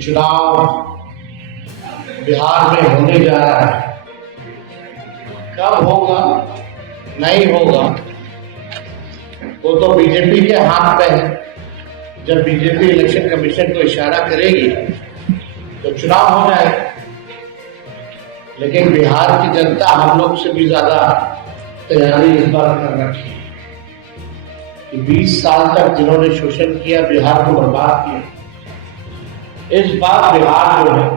चुनाव बिहार में होने जा रहा है। कब होगा नहीं होगा वो तो बीजेपी के हाथ में है। जब बीजेपी इलेक्शन कमीशन को इशारा करेगी तो चुनाव हो जाएगा। लेकिन बिहार की जनता हम लोग से भी ज्यादा तैयारी इस बार कर रखी है कि 20 साल तक जिन्होंने शोषण किया, बिहार को बर्बाद किया, इस बार बिहार जो है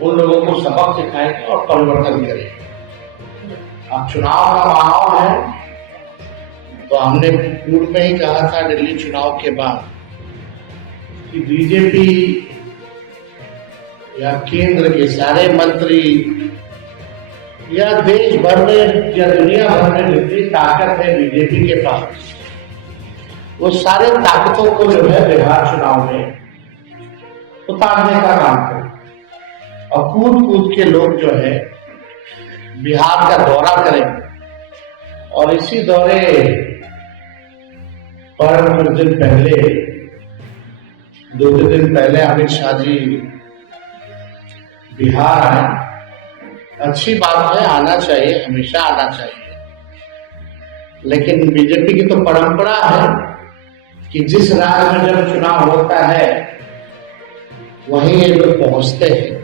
उन लोगों को सबक सिखाएगा और परिवर्तन करेगा। अब चुनाव का माहौल है तो हमने पूर्व में ही कहा था दिल्ली चुनाव के बाद कि बीजेपी या केंद्र के सारे मंत्री या देश भर में या दुनिया भर में जितनी ताकत है बीजेपी के पास, वो सारे ताकतों को जो है बिहार चुनाव में उतारने का काम करें और कूद कूद के लोग जो है बिहार का दौरा करें। और इसी दौरे पर कुछ दिन पहले, 2 दिन पहले अमित शाह जी बिहार आए। अच्छी बात है, आना चाहिए, हमेशा आना चाहिए। लेकिन बीजेपी की तो परंपरा है कि जिस राज्य में जब चुनाव होता है वहीं ये लोग पहुंचते हैं।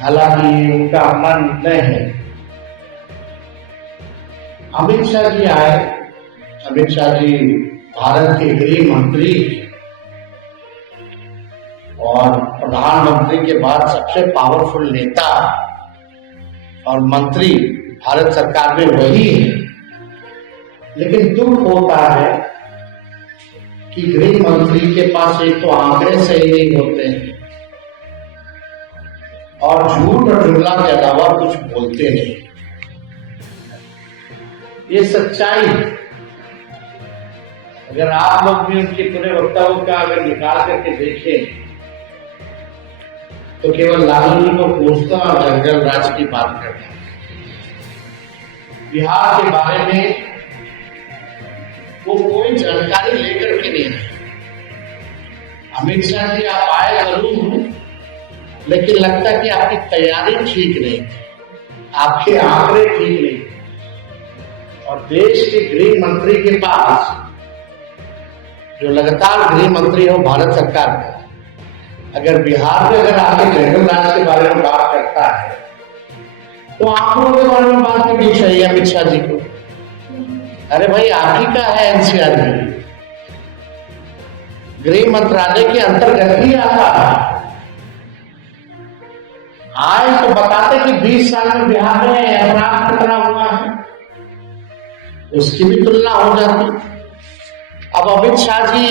हालांकि उनका अपना निर्णय है। अमित शाह जी आए। अमित शाह जी भारत के गृह मंत्री और प्रधानमंत्री के बाद सबसे पावरफुल नेता और मंत्री भारत सरकार में वही है। लेकिन दुख होता है कि गृह मंत्री के पास एक तो आंकड़े सही नहीं होते हैं और झूठ और जुमला के अलावा कुछ बोलते नहीं। ये सच्चाई है। अगर आप लोग भी उनके पूरे वक्तव्य का अगर निकाल करके देखें तो केवल लालू जी को पूछता और जंगल राज की बात करता। बिहार के बारे में वो कोई जानकारी लेकर के नहीं है। अमित शाह जी आप आए जरूर, लेकिन लगता है कि आपकी तैयारी ठीक नहीं, आपके आंकड़े ठीक नहीं। और देश के गृह मंत्री के पास, जो लगातार गृह मंत्री हो भारत सरकार का, अगर बिहार में अगर आके जंगल राज के बारे में बात करता है तो आंकड़ों के बारे में बात करनी चाहिए अमित शाह जी को। अरे भाई, आप ही का है एनसीआर भी, गृह मंत्रालय के अंतर्गत ही आता है। आए तो बताते कि 20 साल में बिहार में अपराध कितना हुआ है, उसकी भी तुलना हो जाती। अब अमित शाह जी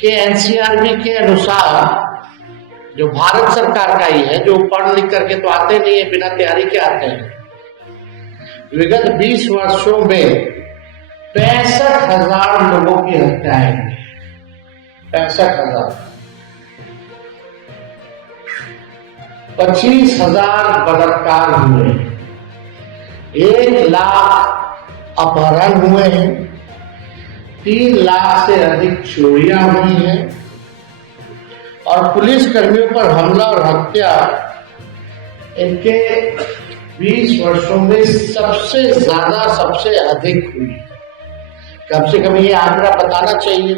के एनसीआरबी के अनुसार, जो भारत सरकार का ही है, जो पढ़ लिख करके तो आते नहीं है, बिना तैयारी के आते हैं, विगत 20 वर्षों में 65,000 लोगों की हत्याएं हुई। 65,000। 25,000 बलात्कार हुए, 1 लाख अपहरण हुए हैं, 3 लाख से अधिक चोरियां हुई हैं और पुलिस कर्मियों पर हमला और हत्या इनके 20 वर्षों में सबसे ज्यादा, सबसे अधिक हुई। कम से कम ये आंकड़ा बताना चाहिए।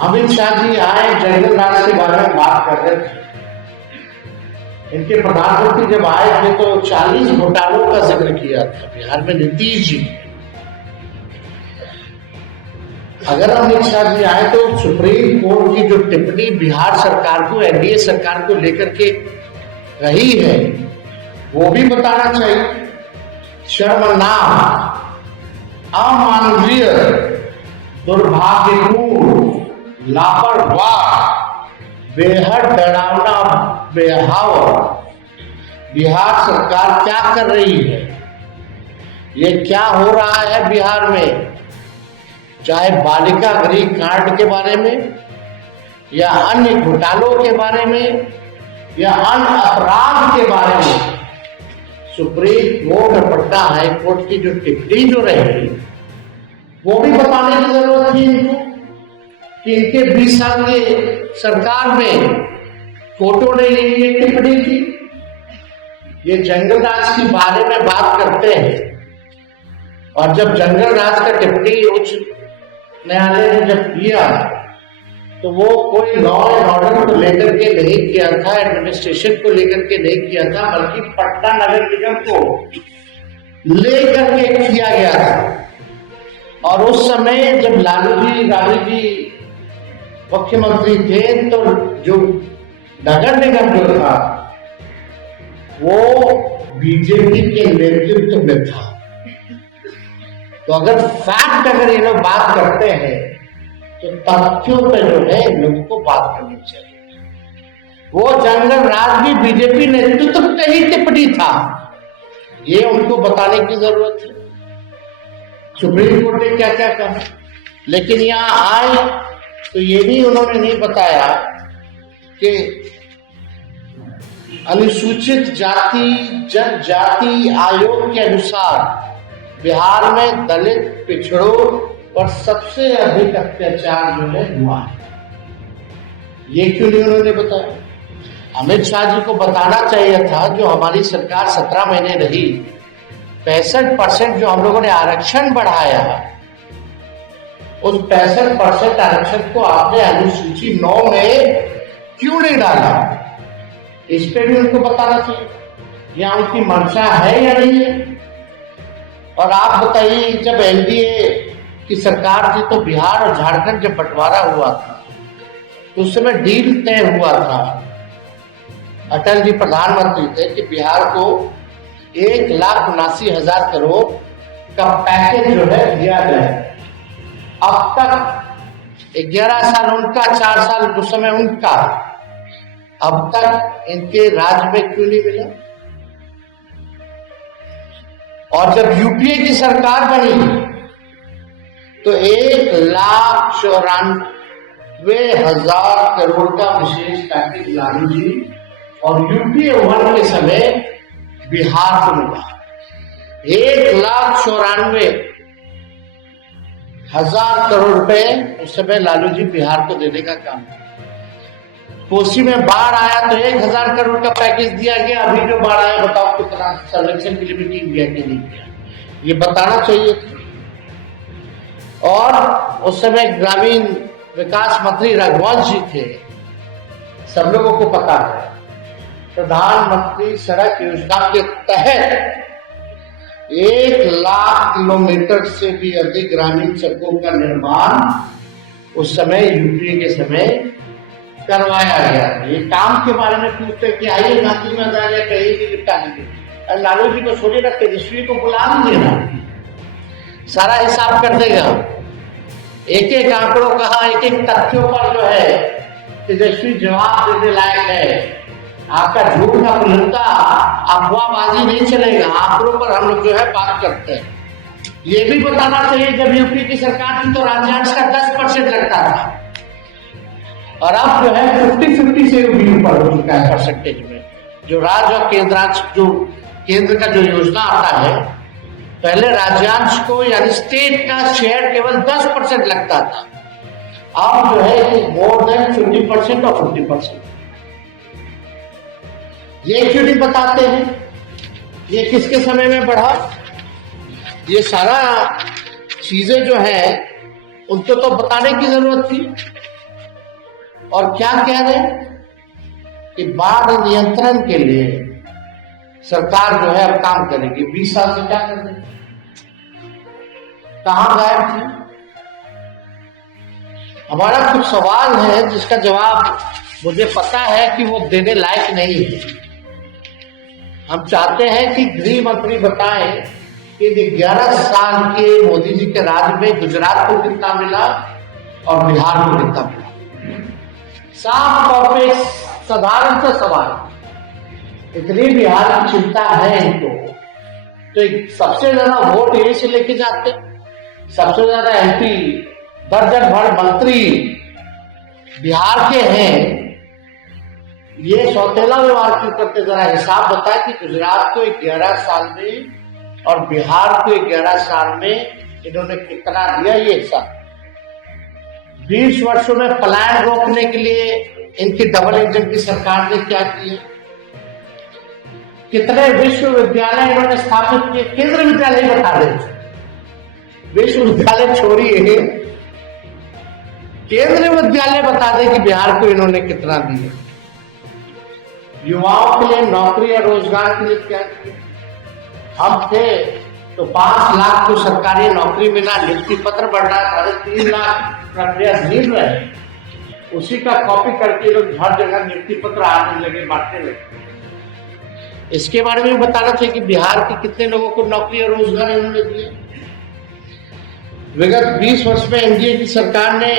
अमित शाह जी आए, जंगल राज के बारे में बात कर रहे थे। इनके प्रधानमंत्री जब आए थे तो 40 घोटालों का जिक्र किया था बिहार में नीतीश जी। अगर अमित शाह जी आए तो सुप्रीम कोर्ट की जो टिप्पणी बिहार सरकार को, एनडीए सरकार को लेकर के रही है, वो भी बताना चाहिए। शर्मनाक, अमानवीय, दुर्भाग्यपूर्ण, लापरवाह, बेहद डरावना बेहाव बिहार सरकार क्या कर रही है। ये क्या हो रहा है बिहार में, चाहे बालिका गृह कांड के बारे में या अन्य घोटालों के बारे में या अन्य अपराध के बारे में। सुप्रीम कोर्ट और पटना हाई कोर्ट की जो टिप्पणी जो रहेगी वो भी बताने की जरूरत थी इनको। कि इनके 20 साल के सरकार में फोटो ने ये टिप्पणी की। ये जंगल राज के बारे में बात करते हैं, और जब जंगल राज का टिप्पणी उच्च न्यायालय ने जब किया तो वो कोई लॉ एंड ऑर्डर को लेकर के नहीं किया था, एडमिनिस्ट्रेशन को लेकर के नहीं किया था, बल्कि पटना नगर निगम को लेकर के किया गया था। और उस समय जब लालू जी राबड़ी जी मुख्यमंत्री थे तो जो नगर निगम जो था वो बीजेपी के नेतृत्व में था। तो अगर फैक्ट अगर ये लोग बात करते हैं तो तथ्यों पे जो है इन लोगों को बात करनी चाहिए। वो जंगल राज भी बीजेपी नेतृत्व पे ही टिप्पणी था, ये उनको बताने की जरूरत है। सुप्रीम कोर्ट ने क्या क्या कहा, लेकिन यहाँ आए तो ये भी उन्होंने नहीं बताया कि अनुसूचित जाति जनजाति आयोग के अनुसार बिहार में दलित पिछड़ों पर सबसे अधिक अत्याचार जो है हुआ है। ये क्यों नहीं उन्होंने बताया? अमित शाह जी को बताना चाहिए था। जो हमारी सरकार 17 महीने रही, 65% जो हम लोगों ने आरक्षण बढ़ाया, उस 65% आरक्षण को आपने अनुसूची 9 में क्यों नहीं डाला? इस पे भी उनको बताना चाहिए, या उनकी मंशा है या नहीं है। और आप बताइए, जब एनडीए की सरकार थी तो बिहार और झारखंड जब बंटवारा हुआ था तो उस समय डील तय हुआ था, अटल जी प्रधानमंत्री थे, कि बिहार को 1,79,000 करोड़ का पैकेज जो है दिया जाए। अब तक 11 साल उनका, 4 साल उस समय उनका, अब तक इनके राज्य में क्यों नहीं मिला? और जब यूपीए की सरकार बनी तो 1,94,000 करोड़ का विशेष पैकेज लालू जी और यूपीए 1 के समय बिहार को मिला। 1,94,000 करोड़ रुपए उस समय लालू जी बिहार को देने का काम किया। कोसी में बाढ़ आया तो 1,000 करोड़ का पैकेज दिया गया। अभी जो बाढ़ आया बताओ कितना सर्वेक्षण के लिए मीटिंग किया कि नहीं किया, ये बताना चाहिए था। और उस समय ग्रामीण विकास मंत्री रघुवंश जी थे, सब लोगों को पता है। प्रधानमंत्री सड़क योजना के तहत 1,00,000 किलोमीटर से भी अधिक ग्रामीण सड़कों का निर्माण उस समय यूपीए के समय करवाया गया। ये काम के बारे में पूछते कि आइए गांधी मैदान या कहीं भी निपटा लीजिए। लालू जी को छोड़िए ना, तेजस्वी को बुला दीजिए ना, सारा हिसाब कर देगा। एक एक आंकड़ों कहा, एक एक तथ्यों पर जो है तेजस्वी जवाब देने लायक है। आपका झूठ ना खुलता, अफवाहबाजी नहीं चलेगा, आंकड़ों पर हम लोग जो है बात करते हैं। ये भी बताना चाहिए, जब यूपी की सरकार थी तो राज्यांश का 10% लगता था, और अब जो है 50-50 से भी ऊपर हो चुका है परसेंटेज में। जो राज्य और केंद्रांश, जो केंद्र का जो योजना आता है, पहले राज्यांश को यानी स्टेट का शेयर केवल 10% लगता था, अब जो है मोर देन 50% और 50%। ये क्यों नहीं बताते हैं? ये किसके समय में बढ़ा? ये सारा चीजें जो है उनको तो बताने की जरूरत थी। और क्या कह रहे हैं कि बाढ़ नियंत्रण के लिए सरकार जो है अब काम करेगी। 20 साल से क्या कर रही, कहां गायब थी? हमारा कुछ सवाल है जिसका जवाब मुझे पता है कि वो देने लायक नहीं है। हम चाहते हैं कि गृह मंत्री बताएं कि 11 साल के मोदी जी के राज में गुजरात को कितना मिला और बिहार को कितना मिला। साफ तौर पे साधारण सा सवाल, इतनी बिहार की चिंता है इनको तो सबसे ज्यादा वोट यही से लेके जाते, सबसे ज्यादा एमपी, दर्जन भर मंत्री बिहार के हैं। ये सौतेला व्यवहार क्यों करते? जरा हिसाब बताए कि गुजरात को 11 साल में और बिहार को 11 साल में इन्होंने कितना दिया, ये हिसाब। 20 वर्षों में पलायन रोकने के लिए इनकी डबल इंजन की सरकार ने क्या किया, कितने विश्वविद्यालय इन्होंने स्थापित किए। केंद्रीय विद्यालय बता दे, विश्वविद्यालय छोड़िए, केंद्रीय विद्यालय बता दे कि बिहार को इन्होंने कितना दिया। युवाओं के लिए नौकरी और रोजगार के लिए क्या किया। हम थे तो 5 लाख को सरकारी नौकरी मिला, नियुक्ति पत्र बढ़ रहा, 3.5 लाख प्रक्रिया धीर रहे, उसी का कॉपी करके लोग हर जगह नियुक्ति पत्र आने लगे, बांटने लगे। इसके बारे में बताना चाहिए कि बिहार के कितने लोगों को नौकरी और रोजगार इन्होंने दिए। विगत 20 वर्ष में एनडीए की सरकार ने,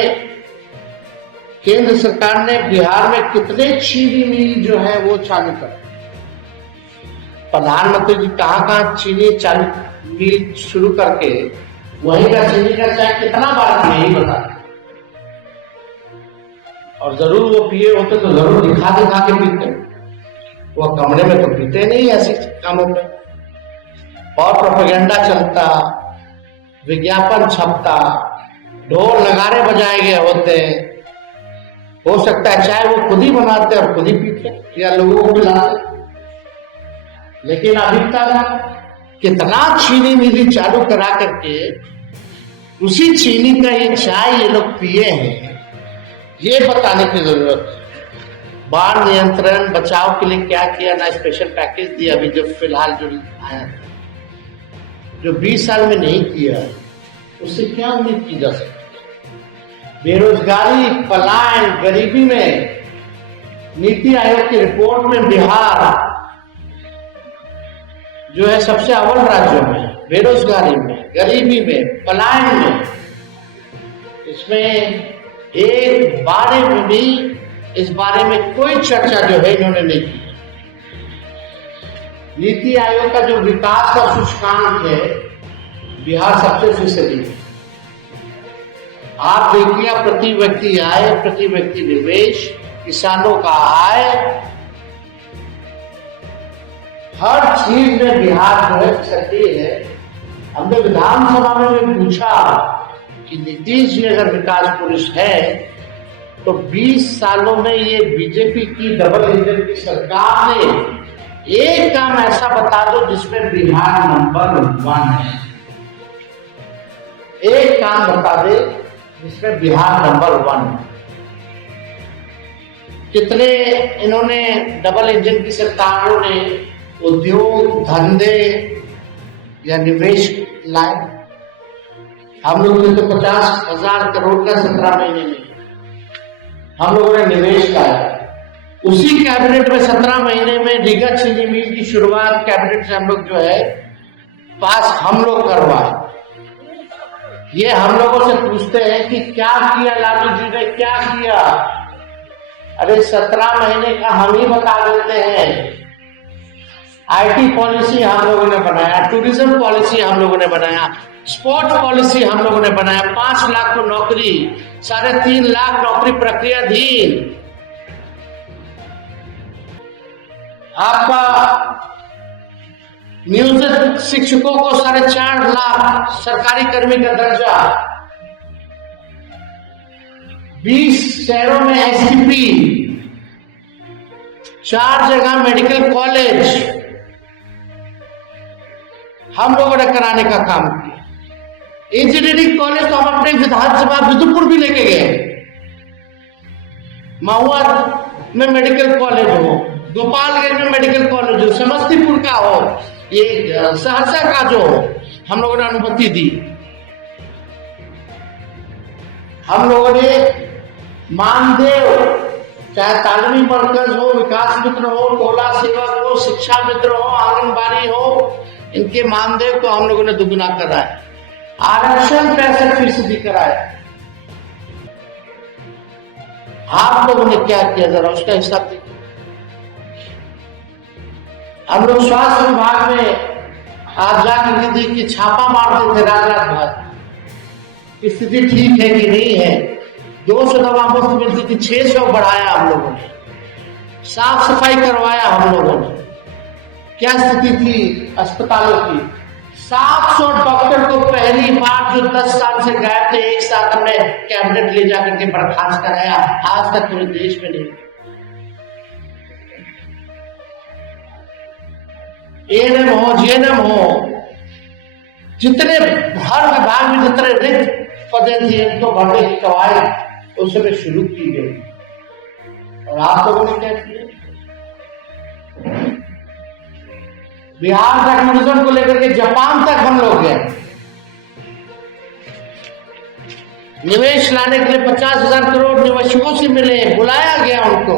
केंद्र सरकार ने बिहार में कितने चीनी मिल जो है वो चालू कर। प्रधानमंत्री जी कहाँ चीनी चालू मिल शुरू करके वहीं का चीनी का चाय कितना बार नहीं बता, और जरूर वो पिए होते तो जरूर दिखा के पीते, वो कमरे में तो पीते नहीं ऐसे कामों में। और प्रोपेगेंडा चलता, विज्ञापन छपता, ढोल नगारे बजाए गए होते, हो सकता है चाहे वो खुद ही बनाते और खुद ही पीते या लोगों को पिलाते। लेकिन अभी तक कितना चीनी मिली चालू करा करके उसी चीनी का ये चाय ये लोग पिए हैं, ये बताने की जरूरत है। बाढ़ नियंत्रण बचाव के लिए क्या किया, ना स्पेशल पैकेज दिया अभी जो फिलहाल जो आया, जो 20 साल में नहीं किया, उससे क्या उम्मीद की जा सकती। बेरोजगारी, पलायन, गरीबी में नीति आयोग की रिपोर्ट में बिहार जो है सबसे अव्वल राज्यों में, बेरोजगारी में, गरीबी में, पलायन में। इसमें एक बारे में भी, इस बारे में कोई चर्चा जो है इन्होंने नहीं की। नीति आयोग का जो विकास का सूचकांक है, बिहार सबसे फीसदी है। आप देखिए, प्रति व्यक्ति आय, प्रति व्यक्ति निवेश, किसानों का आय, हर चीज में बिहार जो है सक्रिय है। हमने विधानसभा में भी पूछा कि नीतीश जी अगर विकास पुरुष है तो 20 सालों में ये बीजेपी की डबल इंजन की सरकार ने एक काम ऐसा बता दो जिसमें बिहार नंबर 1 है। एक काम बता दे जिसमें बिहार नंबर 1 है। कितने इन्होंने डबल इंजन की सरकारों ने उद्योग, धंधे या निवेश लाए। हम लोगों ने तो 50,000 करोड़ का 17 महीने में हम लोगों ने निवेश लाया। उसी कैबिनेट में 17 महीने में रीगा चीनी मिल की शुरुआत कैबिनेट से हम लोग जो है पास हम लोग करवाए। ये हम लोगों से पूछते हैं कि क्या किया लालू जी ने, क्या किया। अरे 17 महीने का हम ही बता देते हैं। आईटी पॉलिसी हम लोगों ने बनाया, टूरिज्म पॉलिसी हम लोगों ने बनाया, स्पोर्ट पॉलिसी हम लोगों ने बनाया, 5 लाख को नौकरी, 3.5 लाख नौकरी प्रक्रियाधीन। आपका नियोजित शिक्षकों को 4.5 लाख सरकारी कर्मी का दर्जा, 20 शहरों में एसटीपी, 4 जगह मेडिकल कॉलेज हम लोगों ने कराने का काम किया। इंजीनियरिंग कॉलेज तो हम अपने विधानसभा विदुपुर भी लेके गए। महुआ में मेडिकल कॉलेज हो, गोपालगंज में मेडिकल कॉलेज हो, समस्तीपुर का हो, ये सहरसा का जो हम लोगों ने अनुमति दी। हम लोगों ने मानदेय, चाहे तालीमी मरकज हो, विकास मित्र हो, टोला सेवक हो, शिक्षा मित्र हो, आंगनबाड़ी हो, इनके मानदेय को हम लोगों ने दुगुना कराया। आरक्षण 65% कराया। आप लोगों ने क्या किया, जरा उसका हिसाब देखिए। हम लोग स्वास्थ्य विभाग में आज जाकर दी कि छापा मारते थे रात भर, स्थिति ठीक है कि नहीं है। 200 दवा मुफ्त मिलती थी, 600 बढ़ाया हम लोगों ने। साफ सफाई करवाया हम लोगों ने। क्या स्थिति थी अस्पतालों की, 700 डॉक्टर को पहली बार जो 10 साल से गायब थे, एक साथ हमने कैबिनेट ले जाकर के बर्खास्त कराया। आज तक पूरे देश में नहीं। एएनएम हो, जीएनएम हो, जितने हर विभाग में जितने रिक्त पदे थे उनको भरने की कवायद उस समय शुरू की गई। और आप लोगों ने क्या किया? बिहार टेक्नोलॉजी को लेकर के जापान तक हम लोग गए। निवेश लाने के लिए 50,000 करोड़ निवेशकों से मिले, बुलाया गया उनको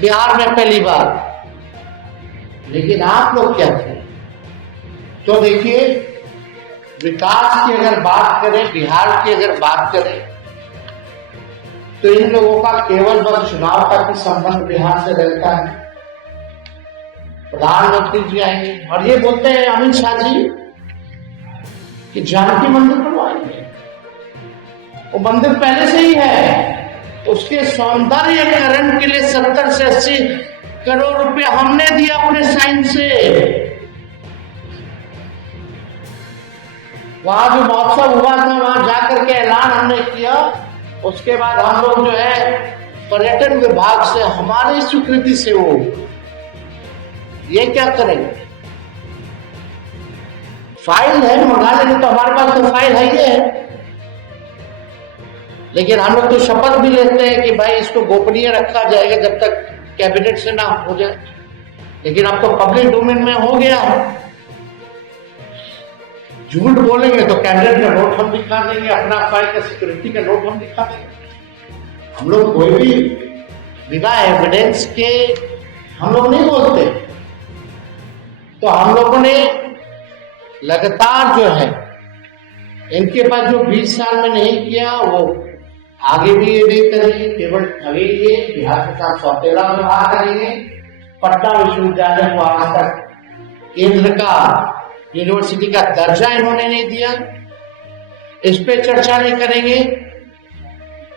बिहार में पहली बार। लेकिन आप लोग क्या थे? तो देखिए, विकास की अगर बात करें, बिहार की अगर बात करें, तो इन लोगों का केवल बस चुनाव तक ही संबंध बिहार से रहता है। प्रधानमंत्री जी आएंगे और ये बोलते हैं अमित शाह जी कि जानकी मंदिर बनवाएंगे। वो मंदिर पहले से ही है, उसके सौंदर्यीकरण के लिए 70 से 80 करोड़ रुपए हमने दिया अपने साइन से। वहां जो महोत्सव हुआ था, वहां जाकर के ऐलान हमने किया। उसके बाद हम लोग जो है पर्यटन विभाग से हमारी स्वीकृति से वो ये क्या करेंगे? फाइल है, मंगा लेंगे तो हमारे पास तो फाइल है ही है। लेकिन हम लोग तो शपथ भी लेते हैं कि भाई इसको गोपनीय रखा जाएगा जब तक कैबिनेट से ना हो जाए। लेकिन अब तो पब्लिक डोमेन में हो गया। झूठ बोलेंगे तो कैबिनेट का नोट हम दिखा देंगे, अपना फाइल का सिक्योरिटी का नोट हम दिखा देंगे। हम लोग कोई भी बिना एविडेंस के हम लोग नहीं बोलते। तो हम लोगों ने लगातार जो है इनके पास जो 20 साल में नहीं किया वो आगे भी ये नहीं करेंगे। केवल अभी ये बिहार के साथ सौतेला व्यवहार करेंगे। पटना विश्वविद्यालय को आज तक केंद्र का यूनिवर्सिटी का दर्जा इन्होंने नहीं दिया, इस पे चर्चा नहीं करेंगे।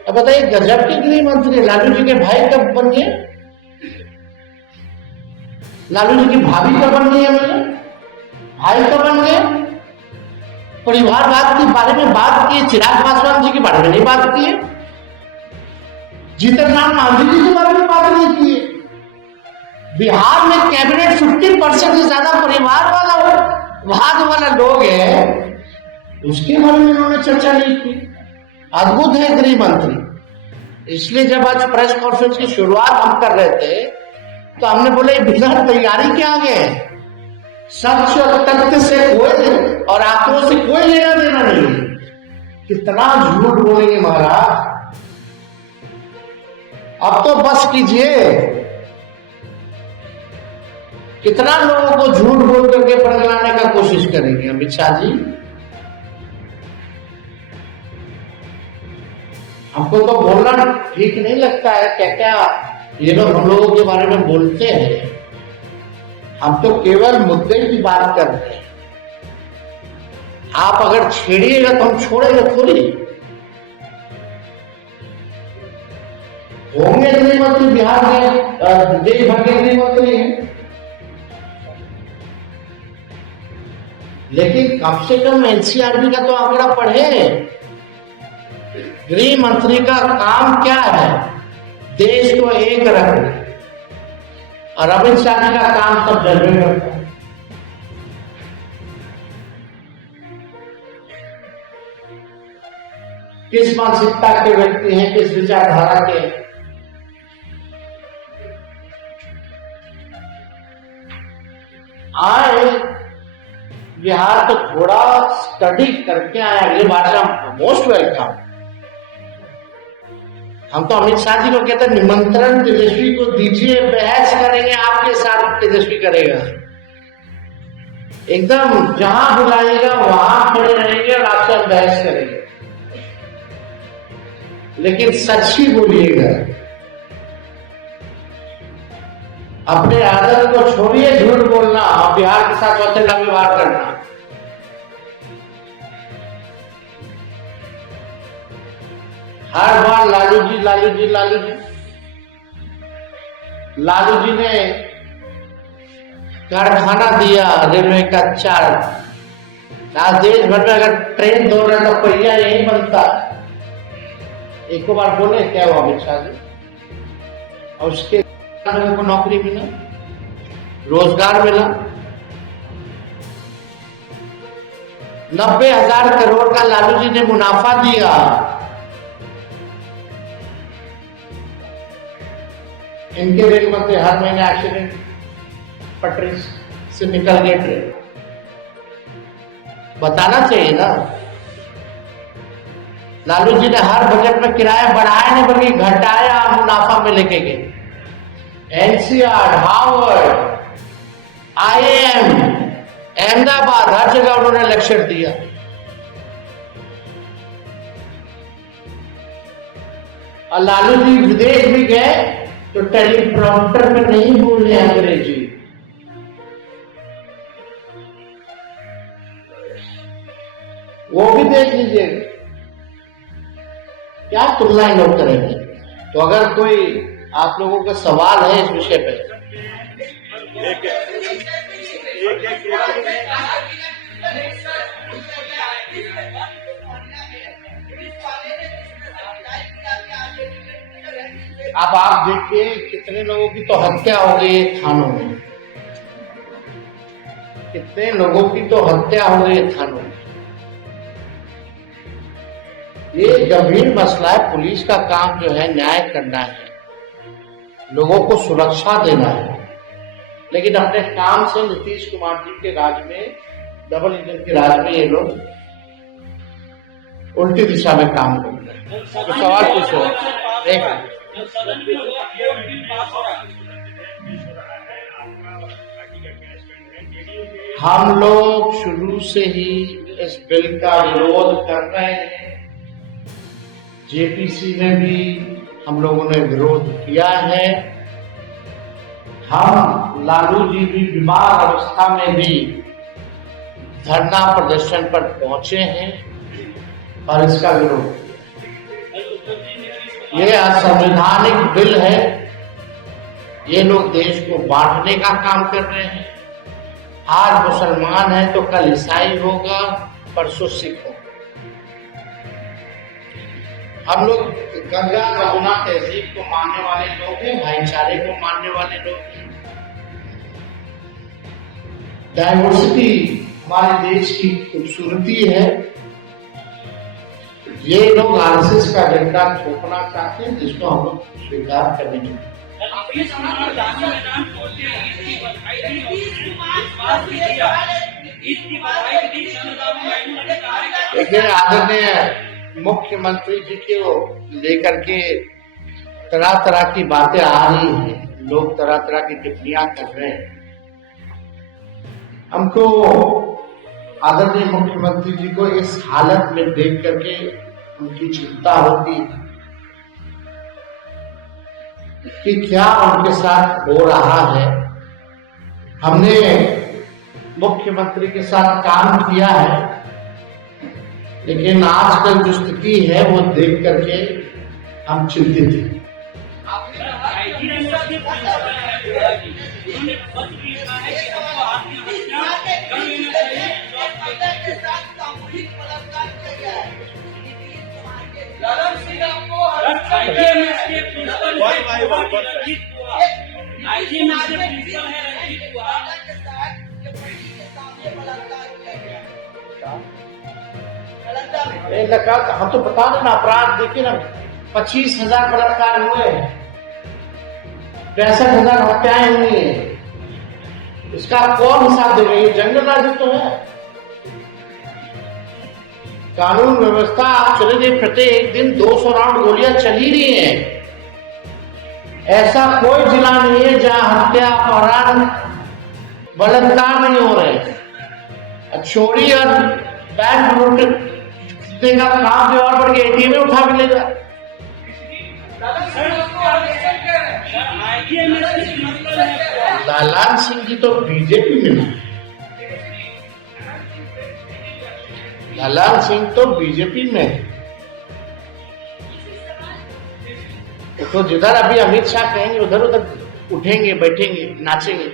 अब बताइए, गजब के गृह मंत्री लालू जी के भाई कब बन गए? लालू जी की भाभी कब बन गई है? भाई कब बन गए? परिवारवाद के बारे में बात की, चिराग पासवान जी के बारे में नहीं बात की, जीतन राम मांझी जी के बारे में बात नहीं की। बिहार में कैबिनेट 50% से ज्यादा परिवारवाद वाला लोग है, उसके बारे में उन्होंने चर्चा नहीं की। अद्भुत है गृह मंत्री। इसलिए जब आज प्रेस कॉन्फ्रेंस की शुरुआत हम कर रहे थे तो हमने बोले बिना तैयारी के आ गए। सच और तथ्य से कोई और आंकड़ों से कोई लेना देना नहीं। कितना झूठ बोलेंगे महाराज। अब तो बस कीजिए। कितना लोगों को झूठ बोल करके पकड़ाने का कोशिश करेंगे अमित शाह जी? हमको तो बोलना ठीक नहीं लगता है। क्या क्या ये लोग हम लोगों के बारे में बोलते हैं। हम तो केवल मुद्दे की बात कर रहे हैं। आप अगर छेड़िएगा तो हम छोड़ेंगे थोड़ी। होंगे गृह मंत्री बिहार में, देश भर के गृह मंत्री हैं, लेकिन कम से कम एनसीआरबी का तो आंकड़ा पढ़े। गृह मंत्री का काम क्या है? देश को एक रखना। और अमित शाह जी का काम सब जगह करता है। किस मानसिकता के व्यक्ति हैं, किस विचारधारा के? आए बिहार तो थोड़ा स्टडी करके आए। अगली बार से हम मोस्ट वेलकम। हम तो अमित शाह जी को कहते हैं निमंत्रण तेजस्वी को दीजिए, बहस करेंगे आपके साथ। तेजस्वी करेगा एकदम, जहां बुलाएगा वहां खड़े रहेंगे और आपसे बहस करेंगे। लेकिन सच ही बोलिएगा। अपने आदत को छोड़िए झूठ बोलना और बिहार के साथ सौतेला व्यवहार करना। हर बार लालू जी लालू जी लालू जी। लालू जी ने कारखाना दिया रेलवे का चार्ट। आज देश भर में अगर ट्रेन दौड़ रहा है तो पहिया यही बनता है। एक बार बोले क्या हुआ अमित शाह जी, और उसके लोगों को नौकरी मिला, रोजगार मिला। 90,000 करोड़ का लालू जी ने मुनाफा दिया। इनके रेल मंत्री हर महीने एक्सीडेंट पटरी से निकल गए ट्रेन। बताना चाहिए ना, लालू जी ने हर बजट में किराया बढ़ाया नहीं बल्कि घटाया, मुनाफा में लेके गए। एनसीआर, हार्वर्ड, आईआईएम, अहमदाबाद, हर जगह उन्होंने लेक्चर दिया। और लालू जी विदेश भी गए तो टेलीप्रॉम्प्टर में नहीं बोले अंग्रेजी। वो भी देख लीजिए क्या तुलना लोग करेंगे। तो अगर कोई आप लोगों का सवाल है इस विषय पे, अब आप देखिए कितने लोगों की तो हत्या हो गई थानों में, कितने लोगों की तो हत्या हो गई थानों में। ये गंभीर मसला है। पुलिस का काम जो है न्याय करना है, लोगों को सुरक्षा देना है, लेकिन अपने काम से नीतीश कुमार जी के राज में, डबल इंजन के राज में ये लोग उल्टी दिशा में काम कर रहे हैं। तो सवाल पूछो। एक हम लोग शुरू से ही इस बिल का विरोध कर रहे हैं। जेपीसी में भी हम लोगों ने विरोध किया है। हम लालू जी भी बीमार अवस्था में भी धरना प्रदर्शन पर पहुंचे हैं और इसका विरोध किया। ये असंवैधानिक बिल है। ये लोग देश को बांटने का काम कर रहे हैं। आज मुसलमान है तो कल ईसाई होगा, परसों सिख होगा। हम लोग गंगा जमुना तहजीब को मानने वाले लोग हैं, भाईचारे को मानने वाले लोग हैं। डाइवर्सिटी हमारे देश की खूबसूरती है। ये लोग आरएसएस का एजेंडा थोपना चाहते हैं, जिसको हम लोग स्वीकार करेंगे। देखिए, आदरणीय मुख्यमंत्री जी को लेकर के तरह तरह की बातें आ रही हैं, लोग तरह तरह की टिप्पणियां कर रहे हैं। हमको आदरणीय मुख्यमंत्री जी को इस हालत में देख करके उनकी चिंता होती है कि क्या उनके साथ हो रहा है। हमने मुख्यमंत्री के साथ काम किया है, लेकिन आजकल जो स्थिति है वो देख करके हम चिंतित हैं। हम तो बता देना अपराध देखिए ना, 25,000 बलात्कार हुए, 65,000 हत्याएं हुई है। इसका कौन हिसाब देगा? ये जंगल राज्य तो है। कानून व्यवस्था आप चले गए, प्रत्येक दिन 200 राउंड गोलियां चली रही हैं। ऐसा कोई जिला नहीं है जहां हत्या, अपहरण, बलात्कार नहीं हो रहे। चोरी और बैंक लूट का काम भी और बढ़ गया, एटीएम में उठा भी लेगा। लालान सिंह जी तो बीजेपी में है। लालान सिंह तो बीजेपी में है। तो जिधर अभी अमित शाह कहेंगे उधर उधर उठेंगे, बैठेंगे, नाचेंगे।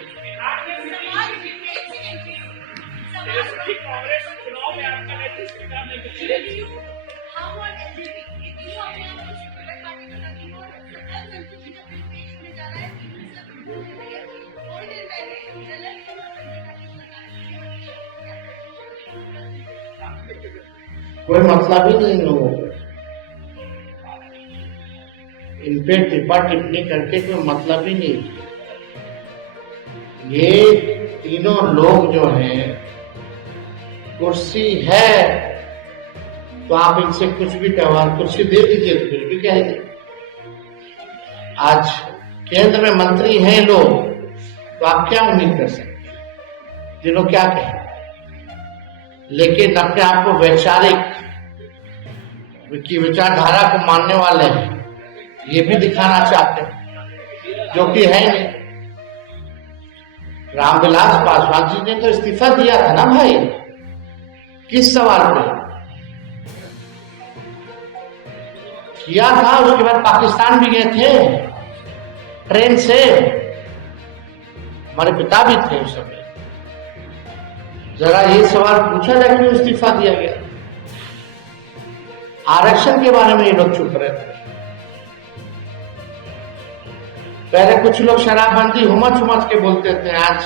कोई मतलब ही नहीं इन लोगों को, इन पे टिप्पा टिप्पणी करके कोई मतलब ही नहीं। ये तीनों लोग जो हैं, कुर्सी है तो आप इनसे कुछ भी कहवा, कुर्सी दे दीजिए तो कुछ भी कहेंगे। आज केंद्र में मंत्री हैं लोग, तो आप क्या उम्मीद कर सकते हैं, ये लोग क्या कहें। लेकिन अपने आप को वैचारिक की विचारधारा को मानने वाले हैं, ये भी दिखाना चाहते हैं, जो कि है नहीं। रामविलास पासवान जी ने तो इस्तीफा दिया था ना भाई, किस सवाल पे किया था? उसके बाद पाकिस्तान भी गए थे ट्रेन से, हमारे पिता भी थे उस समय। जरा ये सवाल पूछा जाए क्यों इस्तीफा दिया गया। आरक्षण के बारे में ये लोग चुप रहे थे। पहले कुछ लोग शराबबंदी हुमच हुमच के बोलते थे, आज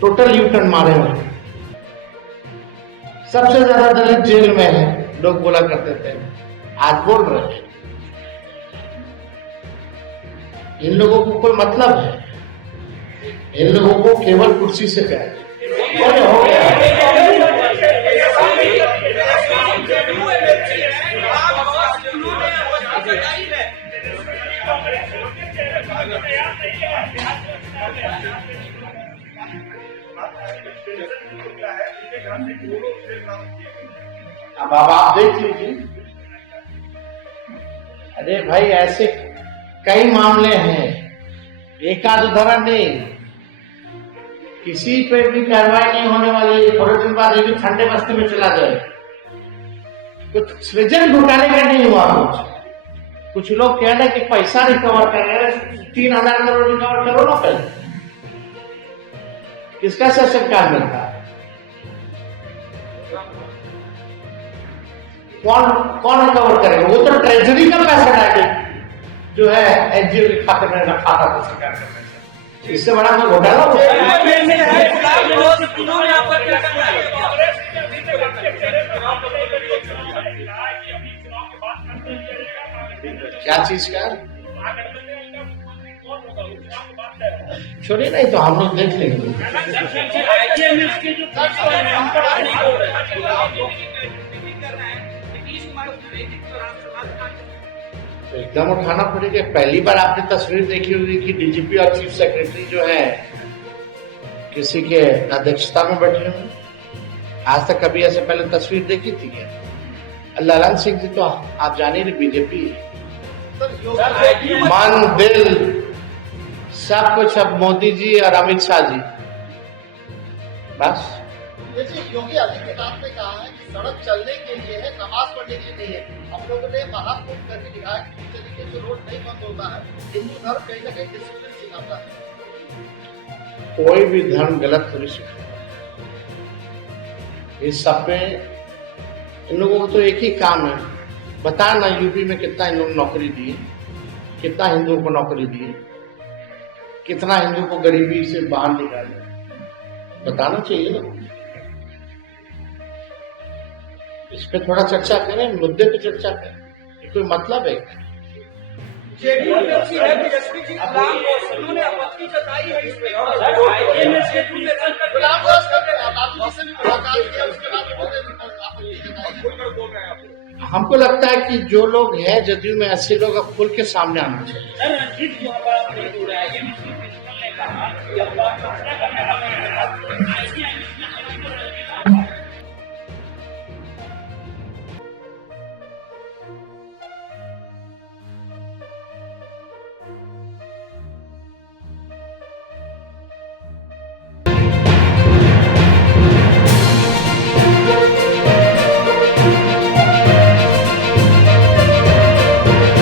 टोटल यूटर्न मारे हुए। सबसे ज्यादा दलित जेल में है, लोग बोला करते थे, आज बोल रहे हैं। इन लोगों को कोई मतलब है? इन लोगों को केवल कुर्सी से प्यार है। हो गया अब आप देख लीजिए। अरे भाई, ऐसे कई मामले हैं, एक आध उदाहरण नहीं। किसी पे भी कार्रवाई नहीं होने वाली, थोड़े दिन बाद ये भी ठंडे बस्ती में चला जाए। कुछ सृजन घोटाले का नहीं हुआ। कुछ लोग कह रहे कि पैसा रिकवर कर रहे हैं, 3,000 करोड़ रिकवर करो ना पहले। किसका शासन काल मिलता है? कौन रिकवर करेगा? वो तो ट्रेजरी का पैसा डायरेक्ट जो है एनजीओ के खाते में रखा था तो सरकार का पैसा। इससे बड़ा कोई घोटाला क्या चीज का? छोड़िए, नहीं तो हम लोग देख लेंगे। तो एकदम उठाना पड़ेगा। पहली बार आपने तस्वीर देखी होगी कि डीजीपी और चीफ सेक्रेटरी जो है किसी के अध्यक्षता में बैठे हुए। आज तक कभी ऐसे पहले तस्वीर देखी थी क्या? ललन सिंह जी तो आप जानिए बीजेपी, मन दिल सब कुछ अब मोदी जी और अमित शाह जी बस। जैसे योगी आदित्यनाथ ने कहा है कि सड़क चलने के लिए है, नमाज पढ़ने के लिए नहीं है। हम लोगों ने महाकुंभ करके दिखाया कि इस तरीके से रोड नहीं बंद होता है। हिंदू धर्म कहीं ना कहीं डिसिप्लिन सिखाता है। कोई भी धर्म गलत नहीं सिखाता। इस सब पे इन लोगों को तो एक ही काम है, बता ना यूपी में कितना इन लोगों नौकरी दिए, कितना हिंदुओं को नौकरी दिए, कितना हिंदू को गरीबी से बाहर निकाले, बताना चाहिए ना। इस पे थोड़ा चर्चा करें, मुद्दे पे चर्चा करें। कोई मतलब है? हमको लगता है कि जो लोग हैं जदयू में, ऐसे लोग अब खुल के सामने आना चाहिए।